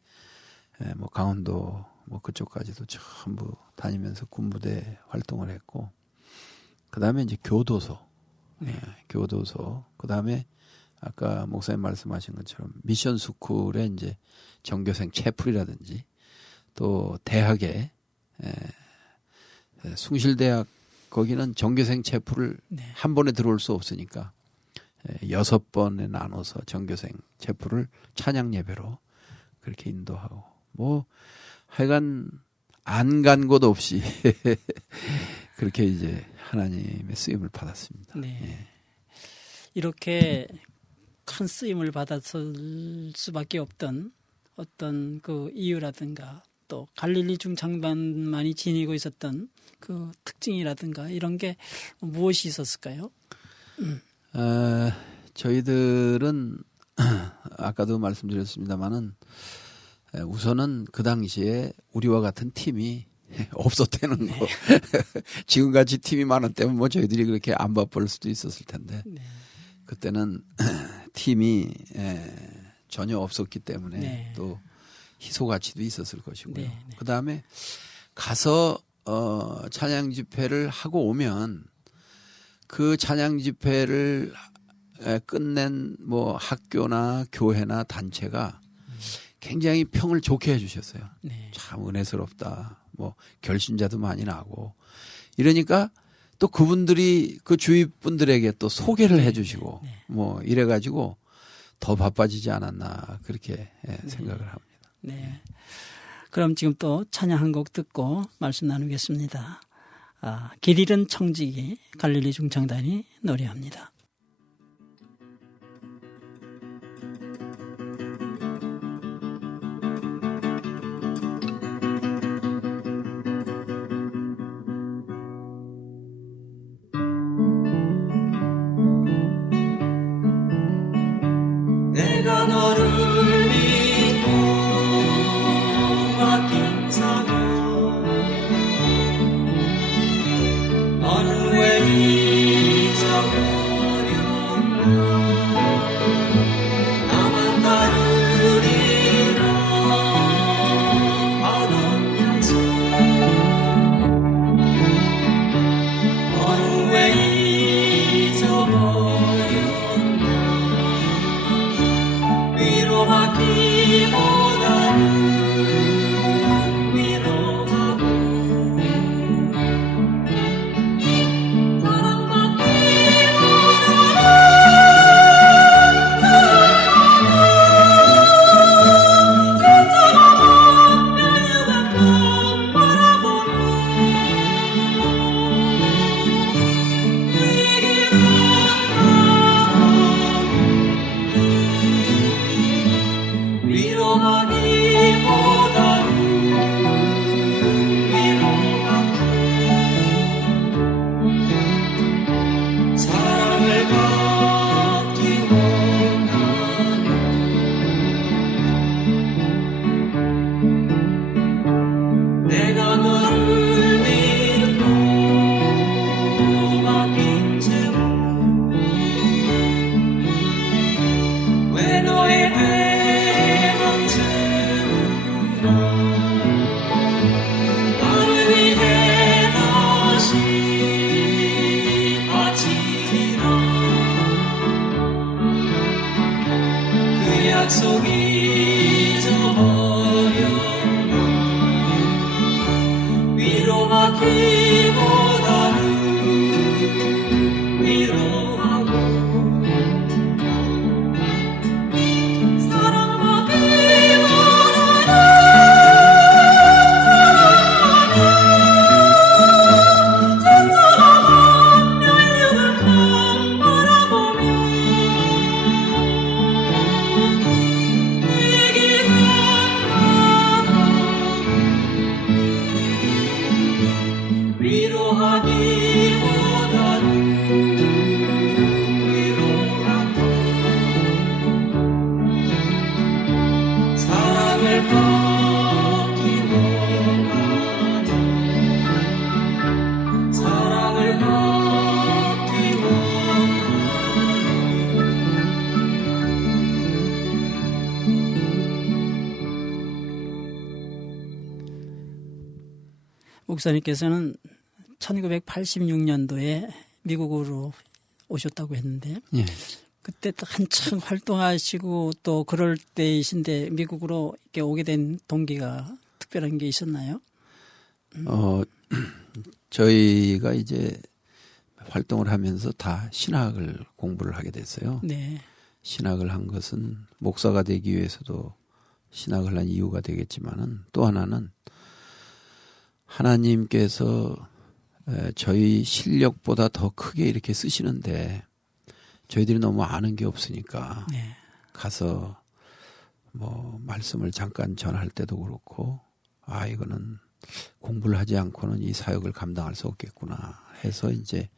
뭐 강원도 뭐 그쪽까지도 전부 다니면서 군부대 활동을 했고, 그 다음에 이제 교도소, 교도소, 그 다음에 아까 목사님 말씀하신 것처럼 미션 스쿨에 이제 전교생 채플이라든지 또 대학에 숭실대학 거기는 전교생 채플을 네. 한 번에 들어올 수 없으니까 6번에 나눠서 전교생 채플을 찬양 예배로 그렇게 인도하고 뭐 하여간 안 간 곳 없이 그렇게 이제 하나님의 쓰임을 받았습니다. 네. 예. 이렇게 큰 쓰임을 받았을 수밖에 없던 어떤 그 이유라든가 또 갈릴리 중창단만이 지니고 있었던 그 특징이라든가 이런 게 무엇이 있었을까요? 저희들은 아까도 말씀드렸습니다마는 우선은 그 당시에 우리와 같은 팀이 없었다는 거. 지금같이 팀이 많았다면 뭐 저희들이 그렇게 안 바쁠 수도 있었을 텐데 네. 그때는 팀이 전혀 없었기 때문에 네. 또 희소 가치도 있었을 것이고요. 네, 네. 그 다음에 가서 찬양 집회를 하고 오면 그 찬양 집회를 끝낸 뭐 학교나 교회나 단체가 굉장히 평을 좋게 해주셨어요. 네. 참 은혜스럽다. 뭐 결신자도 많이 나고 이러니까 또 그분들이 그 주위 분들에게 또 소개를 해주시고 뭐 이래가지고 더 바빠지지 않았나 그렇게 생각을 합니다. 네. 그럼 지금 또 찬양 한 곡 듣고 말씀 나누겠습니다. 길 잃은 청지기 갈릴리 중창단이 노래합니다. 내가 너를 믿고 맡긴 자녀 너는 왜 잊어버렸나 나만 다르리라 하던 약속 너는 왜 잊어버렸나 위로받기보다는 위로하고 위로하기보다는 위로하고 사랑을 받기 원하는 내가 너를 믿고 맡긴 쯤 왜 너의 헤엄치나 나를 위해 다시 바치리라 그 약속 잊어버렸나 위로받기보다는 위로하고 목사님께서는 1986년도에 미국으로 오셨다고 했는데 예. 그때 또 한참 활동하시고 또 그럴 때이신데 미국으로 이렇게 오게 된 동기가 특별한 게 있었나요? 저희가 이제 활동을 하면서 다 신학을 공부를 하게 됐어요. 네. 신학을 한 것은 목사가 되기 위해서도 신학을 한 이유가 되겠지만은 또 하나는 하나님께서 저희 실력보다 더 크게 이렇게 쓰시는데 저희들이 너무 아는 게 없으니까 네. 가서 뭐 말씀을 잠깐 전할 때도 그렇고 이거는 공부를 하지 않고는 이 사역을 감당할 수 없겠구나 해서 이제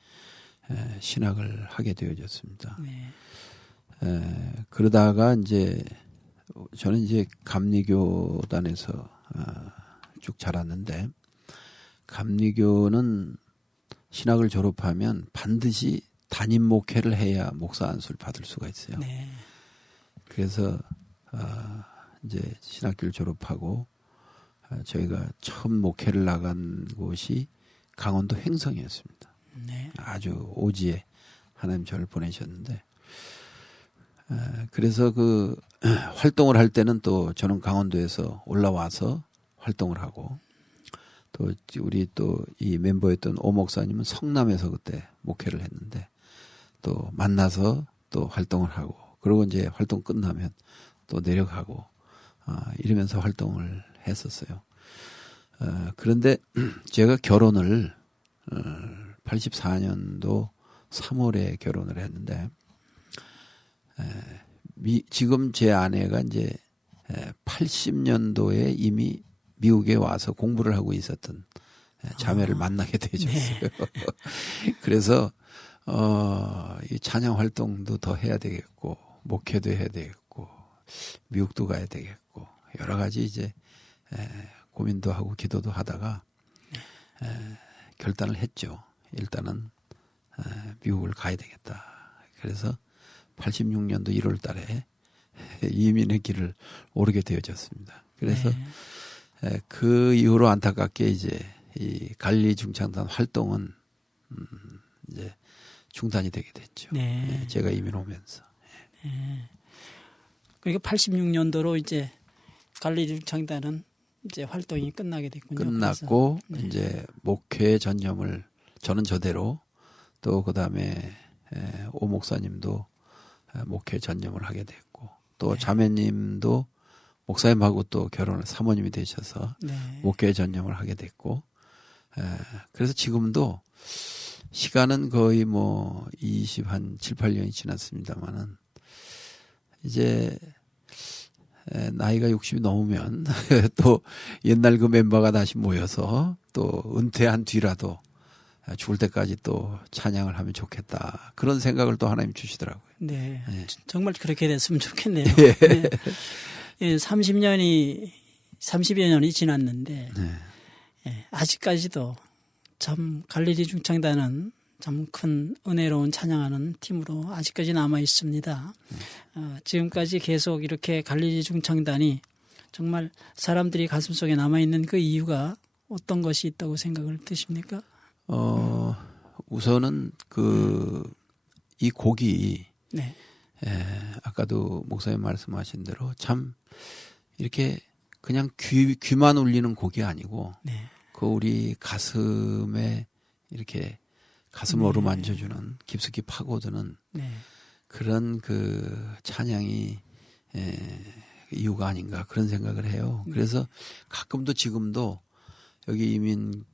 신학을 하게 되어졌습니다. 네. 그러다가 이제 저는 이제 감리교단에서 쭉 자랐는데 감리교는 신학을 졸업하면 반드시 담임 목회를 해야 목사 안수를 받을 수가 있어요. 네. 그래서 이제 신학교를 졸업하고 저희가 처음 목회를 나간 곳이 강원도 횡성이었습니다. 네. 아주 오지에 하나님 저를 보내셨는데 그래서 그 활동을 할 때는 또 저는 강원도에서 올라와서 활동을 하고 또 우리 또 이 멤버였던 오 목사님은 성남에서 그때 목회를 했는데 또 만나서 또 활동을 하고 그러고 이제 활동 끝나면 또 내려가고 이러면서 활동을 했었어요. 그런데 제가 결혼을 84년도 3월에 결혼을 했는데 지금 제 아내가 이제 80년도에 이미 미국에 와서 공부를 하고 있었던 자매를 만나게 되어졌어요. 네. 그래서 이 찬양 활동도 더 해야 되겠고 목회도 해야 되겠고 미국도 가야 되겠고 여러 가지 이제 고민도 하고 기도도 하다가 결단을 했죠. 일단은 미국을 가야 되겠다. 그래서 86년도 1월 달에 이민의 길을 오르게 되어졌습니다. 그래서 그 이후로 안타깝게 이제 이 갈릴리 중창단 활동은 이제 중단이 되게 됐죠. 네. 제가 이민 오면서. 네. 그러니까 86년도로 이제 갈릴리 중창단은 이제 활동이 끝나게 됐군요. 끝났고 네. 이제 목회 전념을 저는 저대로 또 그다음에 오 목사님도 목회 전념을 하게 됐고 또 자매님도 목사님하고 또 결혼을 사모님이 되셔서 목회 전념을 하게 됐고 그래서 지금도 시간은 거의 뭐 7, 8년이 지났습니다만은 이제 나이가 60이 넘으면 또 옛날 그 멤버가 다시 모여서 또 은퇴한 뒤라도 죽을 때까지 또 찬양을 하면 좋겠다. 그런 생각을 또 하나님 주시더라고요. 네. 정말 그렇게 됐으면 좋겠네요. 예. 네. 30여 년이 지났는데 아직까지도 참 갈릴리 중창단은 참 큰 은혜로운 찬양하는 팀으로 아직까지 남아 있습니다. 지금까지 계속 이렇게 갈릴리 중창단이 정말 사람들이 가슴속에 남아 있는 그 이유가 어떤 것이 있다고 생각을 드십니까? 우선은 이 곡이 네. 아까도 목사님 말씀하신 대로 참 이렇게 그냥 귀만 울리는 곡이 아니고 그 우리 가슴에 이렇게 가슴을 어루만져주는 깊숙이 파고드는 그런 그 찬양이 이유가 아닌가 그런 생각을 해요. 그래서 가끔도 지금도 여기 이민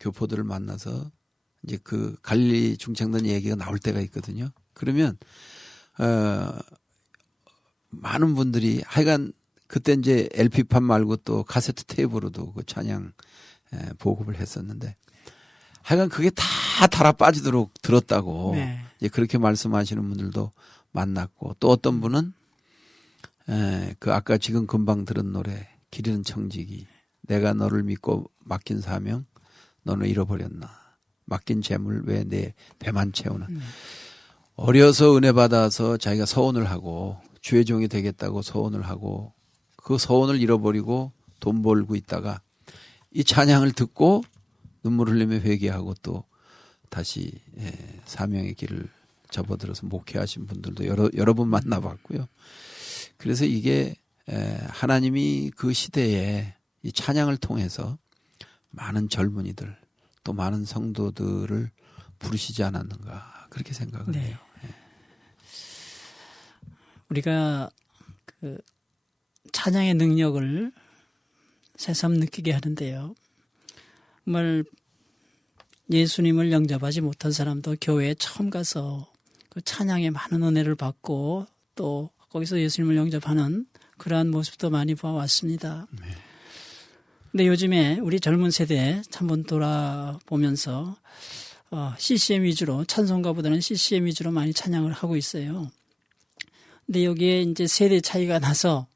교포들을 만나서 이제 그 갈릴리 중창단 얘기가 나올 때가 있거든요. 그러면 많은 분들이 하여간 그때 이제 LP판 말고 또 카세트 테이프로도 그 찬양 보급을 했었는데 하여간 그게 다 달아 빠지도록 들었다고 이제 그렇게 말씀하시는 분들도 만났고 또 어떤 분은 그 아까 지금 금방 들은 노래 길 잃은 청지기 내가 너를 믿고 맡긴 사명 너는 잃어버렸나 맡긴 재물 왜 내 배만 채우나 어려서 은혜 받아서 자기가 서원을 하고 주의 종이 되겠다고 서원을 하고 그 서원을 잃어버리고 돈 벌고 있다가 이 찬양을 듣고 눈물 흘리며 회개하고 또 다시 사명의 길을 접어들어서 목회하신 분들도 여러 번 만나봤고요. 그래서 이게 하나님이 그 시대에 이 찬양을 통해서 많은 젊은이들 또 많은 성도들을 부르시지 않았는가 그렇게 생각을 해요. 우리가 그 찬양의 능력을 새삼 느끼게 하는데요. 정말 예수님을 영접하지 못한 사람도 교회에 처음 가서 그 찬양에 많은 은혜를 받고 또 거기서 예수님을 영접하는 그러한 모습도 많이 보아왔습니다. 근데 요즘에 우리 젊은 세대 한번 돌아보면서 CCM 위주로 찬송가보다는 CCM 위주로 많이 찬양을 하고 있어요. 근데 여기에 이제 세대 차이가 나서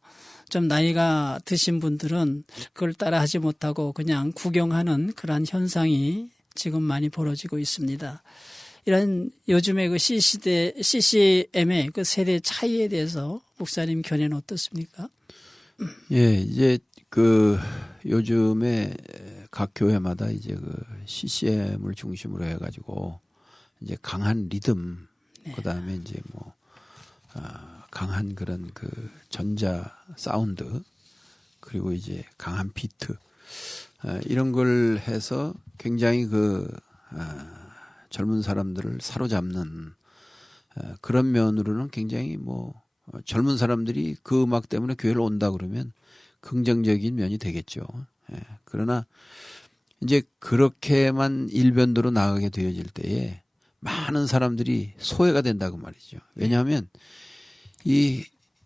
좀 나이가 드신 분들은 그걸 따라하지 못하고 그냥 구경하는 그러한 현상이 지금 많이 벌어지고 있습니다. 이런 요즘의 그 CCM의 그 세대 차이에 대해서 목사님 견해는 어떻습니까? 예, 이제 그 요즘에 각 교회마다 이제 그 CCM을 중심으로 해가지고 이제 강한 리듬, 그다음에 이제 뭐 강한 그런 그 전자 사운드 그리고 이제 강한 비트 이런 걸 해서 굉장히 그 젊은 사람들을 사로잡는 그런 면으로는 굉장히 뭐 젊은 사람들이 그 음악 때문에 교회를 온다 그러면 긍정적인 면이 되겠죠. 그러나 이제 그렇게만 일변도로 나가게 되어질 때에 많은 사람들이 소외가 된다고 말이죠. 왜냐하면 이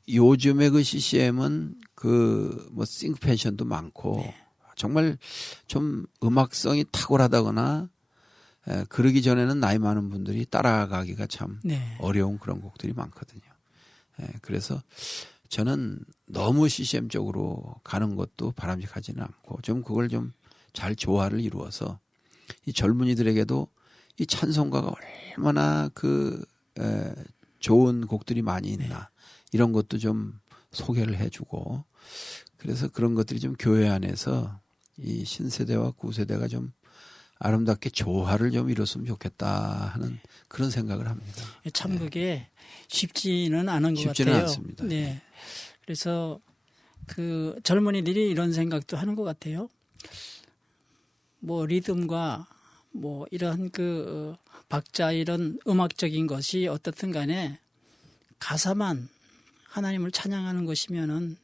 요즘의 그 CCM은 그 뭐 싱크패션도 많고 정말 좀 음악성이 탁월하다거나 그러기 전에는 나이 많은 분들이 따라가기가 참 어려운 그런 곡들이 많거든요. 그래서 저는 너무 CCM 쪽으로 가는 것도 바람직하지는 않고 좀 그걸 좀 잘 조화를 이루어서 이 젊은이들에게도 이 찬송가가 얼마나 그 좋은 곡들이 많이 있나 이런 것도 좀 소개를 해주고 그래서 그런 것들이 좀 교회 안에서 이 신세대와 구세대가 좀 아름답게 조화를 좀 이뤘으면 좋겠다 하는 그런 생각을 합니다. 참 그게 쉽지는 않은 것 쉽지는 같아요. 않습니다. 네. 그래서 그 젊은이들이 이런 생각도 하는 것 같아요. 뭐 리듬과 뭐 이런 그 박자 이런 음악적인 것이 어떻든 간에 가사만 하나님을 찬양하는 것이면은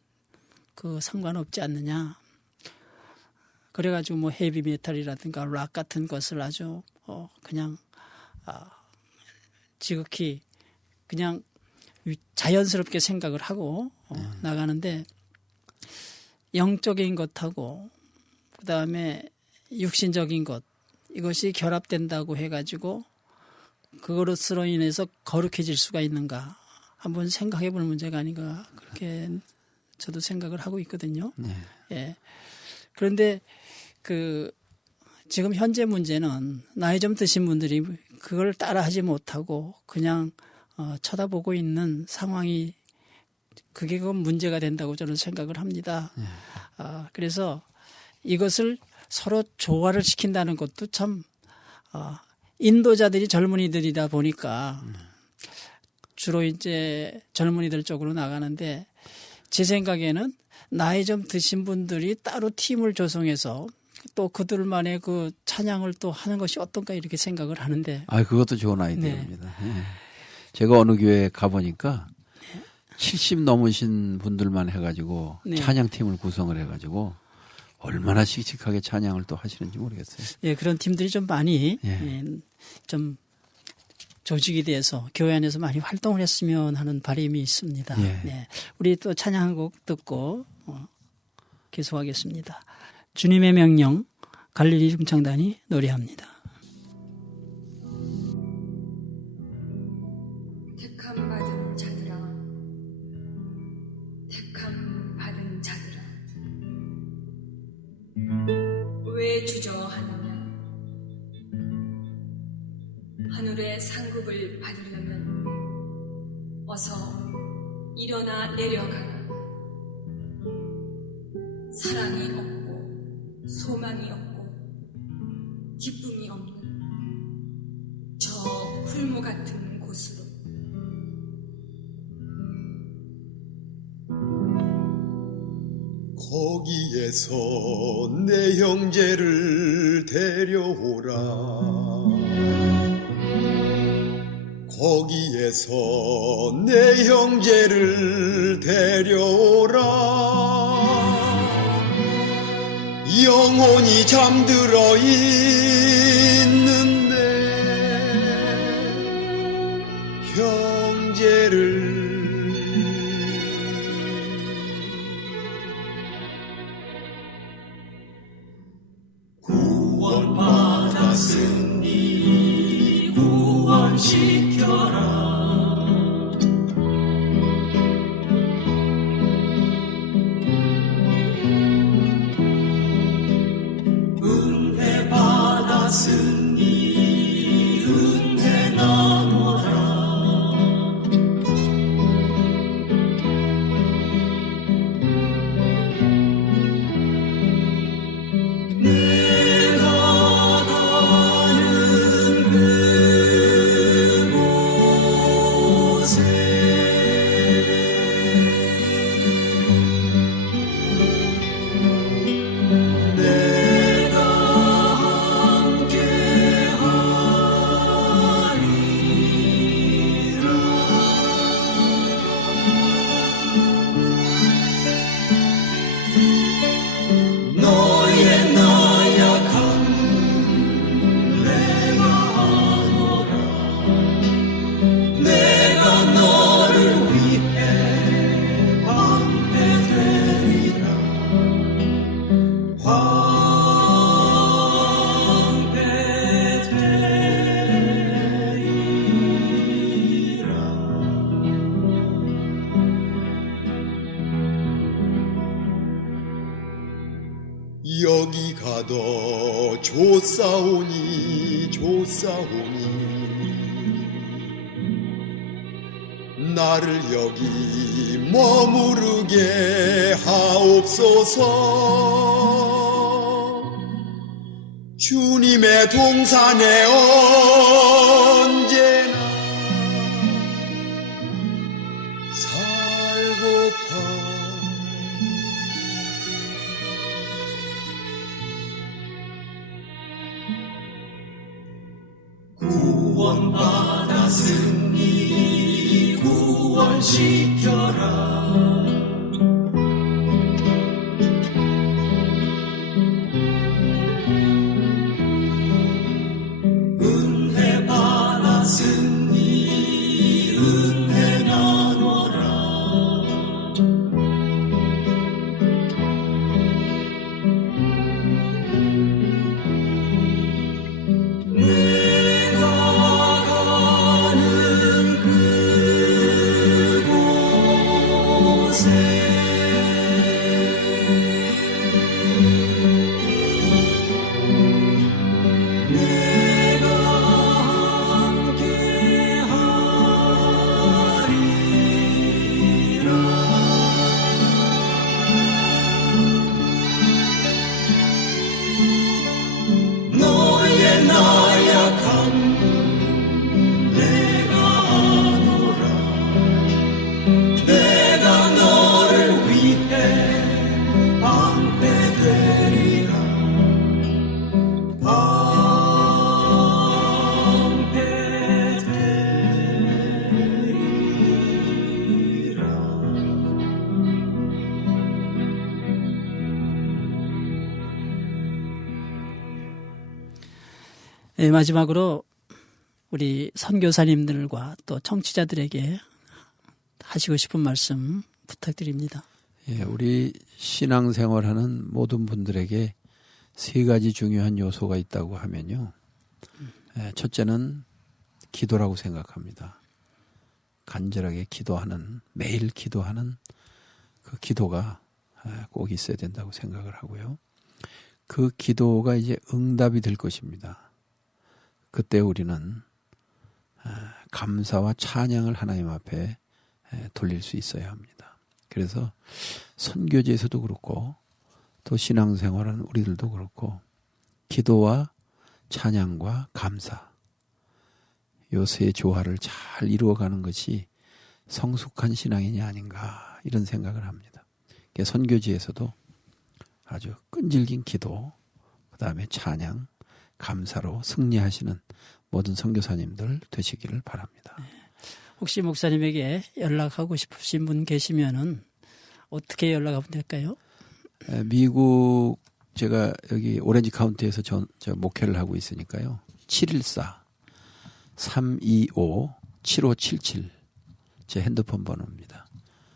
그 상관없지 않느냐. 그래가지고 뭐 헤비 메탈이라든가 락 같은 것을 아주 그냥 지극히 그냥 자연스럽게 생각을 하고 나가는데 영적인 것하고 그다음에 육신적인 것 이것이 결합된다고 해가지고 그것으로 인해서 거룩해질 수가 있는가 한번 생각해 볼 문제가 아닌가 그렇게 저도 생각을 하고 있거든요. 예. 그런데 그 지금 현재 문제는 나이 좀 드신 분들이 그걸 따라하지 못하고 그냥 쳐다보고 있는 상황이 그게 그 문제가 된다고 저는 생각을 합니다. 그래서 이것을 서로 조화를 시킨다는 것도 참 인도자들이 젊은이들이다 보니까 주로 이제 젊은이들 쪽으로 나가는데 제 생각에는 나이 좀 드신 분들이 따로 팀을 조성해서 또 그들만의 그 찬양을 또 하는 것이 어떤가 이렇게 생각을 하는데. 그것도 좋은 아이디어입니다. 제가 어느 교회에 가보니까 70 넘으신 분들만 해가지고 찬양팀을 구성을 해가지고 얼마나 씩씩하게 찬양을 또 하시는지 모르겠어요. 예, 그런 팀들이 좀 많이 좀 조직이 돼서 교회 안에서 많이 활동을 했으면 하는 바람이 있습니다. 네. 우리 또 찬양 한 곡 듣고 계속하겠습니다. 주님의 명령 갈릴리 중창단이 노래합니다. 택함 받은 자들아, 택함 받은 자들아, 왜 주저하느냐? 하늘의 상급을 받으려면 어서 일어나 내려가라. 사랑이 없고 소망이 없고 거기에서 내 형제를 데려오라. 거기에서 내 형제를 데려오라. 영혼이 잠들어 있는 내 형제를. 구원받았으니 구원시켜라. 은혜 받았으니 은혜 나눠라. 내가 가는 그곳에 내가 함께하리라. 너의 나약함 내가 아노라. 내가 너를 위해 방패 되리라. 방패 되리라. 여기 가도 좋사오니 좋사오니 나를 여기 머무르게 하옵소서. 주님의 동산에 언제나 살고파. 구원받았으니 구원시켜라. 은혜 받았으니 은혜 나눠라. 내가 가는 그곳에 내가 함께하리라. 너의 나약함 내가 아노라. 내가 너를 위해 방패 되리라. 방패 되리라. 네, 마지막으로 우리 선교사님들과 또 청취자들에게 하시고 싶은 말씀 부탁드립니다. 예, 우리 신앙생활하는 모든 분들에게 세 가지 중요한 요소가 있다고 하면요. 첫째는 기도라고 생각합니다. 간절하게 기도하는, 매일 기도하는 그 기도가 꼭 있어야 된다고 생각을 하고요. 그 기도가 이제 응답이 될 것입니다. 그때 우리는 감사와 찬양을 하나님 앞에 돌릴 수 있어야 합니다. 그래서 선교지에서도 그렇고 또 신앙생활하는 우리들도 그렇고 기도와 찬양과 감사 요 세 조화를 잘 이루어가는 것이 성숙한 신앙인이 아닌가 이런 생각을 합니다. 선교지에서도 아주 끈질긴 기도, 그다음에 찬양, 감사로 승리하시는 모든 선교사님들 되시기를 바랍니다. 혹시 목사님에게 연락하고 싶으신 분 계시면은 어떻게 연락하면 될까요? 미국 제가 여기 오렌지 카운티에서 저 목회를 하고 있으니까요. 714-325-7577 제 핸드폰 번호입니다.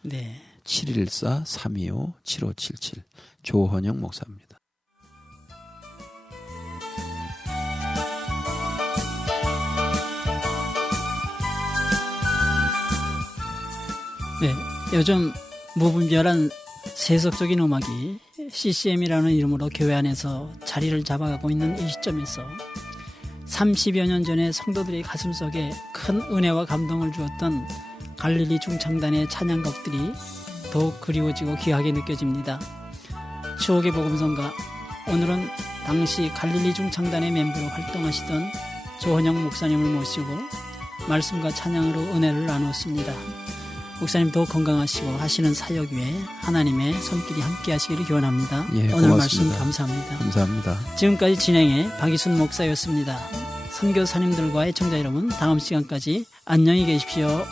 네. 714-325-7577 조헌영 목사입니다. 네. 요즘 무분별한 세속적인 음악이 CCM이라는 이름으로 교회 안에서 자리를 잡아가고 있는 이 시점에서 30여 년 전에 성도들의 가슴속에 큰 은혜와 감동을 주었던 갈릴리 중창단의 찬양곡들이 더욱 그리워지고 귀하게 느껴집니다. 추억의 복음성가, 오늘은 당시 갈릴리 중창단의 멤버로 활동하시던 조헌영 목사님을 모시고 말씀과 찬양으로 은혜를 나누었습니다. 목사님 더 건강하시고 하시는 사역 위에 하나님의 손길이 함께 하시기를 기원합니다. 예, 오늘 고맙습니다. 말씀 감사합니다. 감사합니다. 지금까지 진행의 박이순 목사였습니다. 선교사님들과 애청자 여러분, 다음 시간까지 안녕히 계십시오.